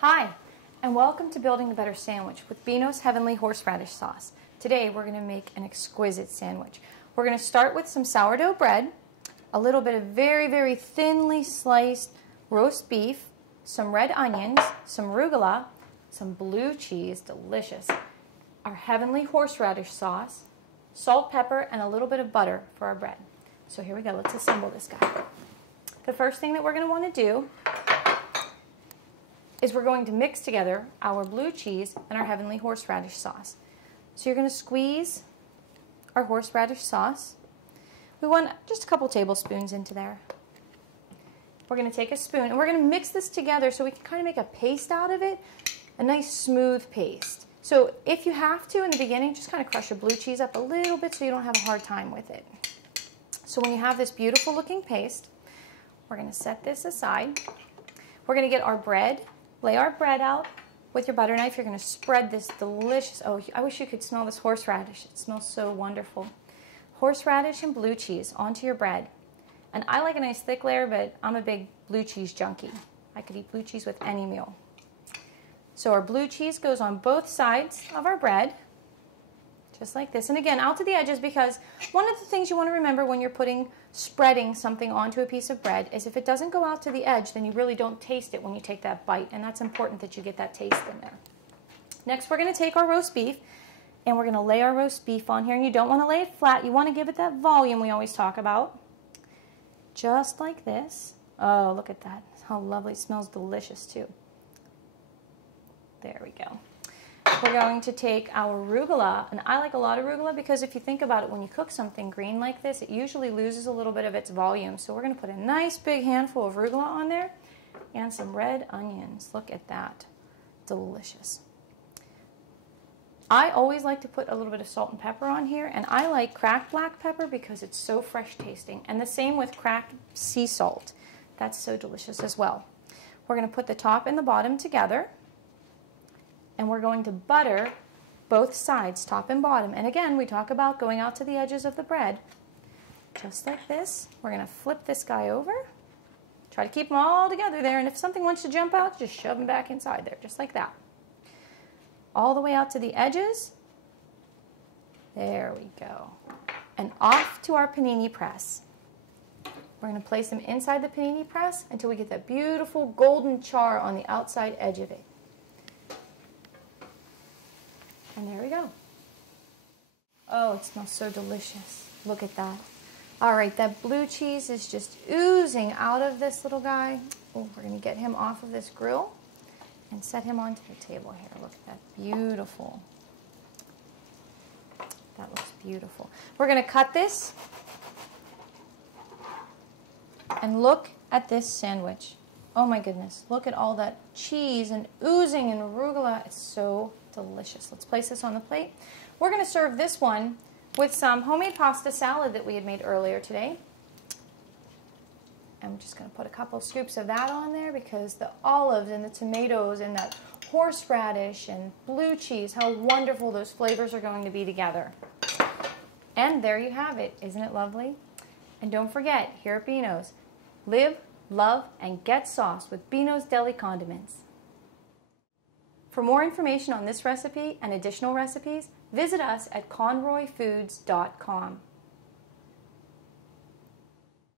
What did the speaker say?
Hi, and welcome to Building a Better Sandwich with Beano's Heavenly Horseradish Sauce. Today we're going to make an exquisite sandwich. We're going to start with some sourdough bread, a little bit of very thinly sliced roast beef, some red onions, some arugula, some blue cheese, delicious, our Heavenly Horseradish Sauce, salt, pepper, and a little bit of butter for our bread. So here we go, let's assemble this guy. The first thing that we're going to want to do is we're going to mix together our blue cheese and our Heavenly Horseradish Sauce. So you're going to squeeze our horseradish sauce. We want just a couple tablespoons into there. We're going to take a spoon and we're going to mix this together so we can kind of make a paste out of it, a nice smooth paste. So if you have to in the beginning, just kind of crush your blue cheese up a little bit so you don't have a hard time with it. So when you have this beautiful looking paste, we're going to set this aside. We're going to get our bread. Lay our bread out with your butter knife. You're going to spread this delicious, oh, I wish you could smell this horseradish. It smells so wonderful. Horseradish and blue cheese onto your bread. And I like a nice thick layer, but I'm a big blue cheese junkie. I could eat blue cheese with any meal. So our blue cheese goes on both sides of our bread, just like this. And again, out to the edges, because one of the things you want to remember when you're spreading something onto a piece of bread is if it doesn't go out to the edge, then you really don't taste it when you take that bite, and that's important that you get that taste in there. Next, we're going to take our roast beef, and we're going to lay our roast beef on here, and you don't want to lay it flat. You want to give it that volume we always talk about, just like this. Oh, look at that. How lovely. It smells delicious, too. There we go. We're going to take our arugula, and I like a lot of arugula because if you think about it, when you cook something green like this, it usually loses a little bit of its volume. So we're going to put a nice big handful of arugula on there and some red onions. Look at that. Delicious. I always like to put a little bit of salt and pepper on here, and I like cracked black pepper because it's so fresh tasting. And the same with cracked sea salt. That's so delicious as well. We're going to put the top and the bottom together. And we're going to butter both sides, top and bottom. And again, we talk about going out to the edges of the bread. Just like this. We're going to flip this guy over. Try to keep them all together there. And if something wants to jump out, just shove them back inside there, just like that. All the way out to the edges. There we go. And off to our panini press. We're going to place them inside the panini press until we get that beautiful golden char on the outside edge of it. And there we go. Oh, it smells so delicious. Look at that. All right, that blue cheese is just oozing out of this little guy. Oh, we're going to get him off of this grill and set him onto the table here. Look at that. Beautiful. That looks beautiful. We're going to cut this. And look at this sandwich. Oh my goodness. Look at all that cheese and oozing and arugula. It's so delicious. Let's place this on the plate. We're going to serve this one with some homemade pasta salad that we had made earlier today. I'm just going to put a couple scoops of that on there because the olives and the tomatoes and that horseradish and blue cheese, how wonderful those flavors are going to be together. And there you have it. Isn't it lovely? And don't forget, here at Beano's, live, love, and get sauce with Beano's Deli Condiments. For more information on this recipe and additional recipes, visit us at conroyfoods.com.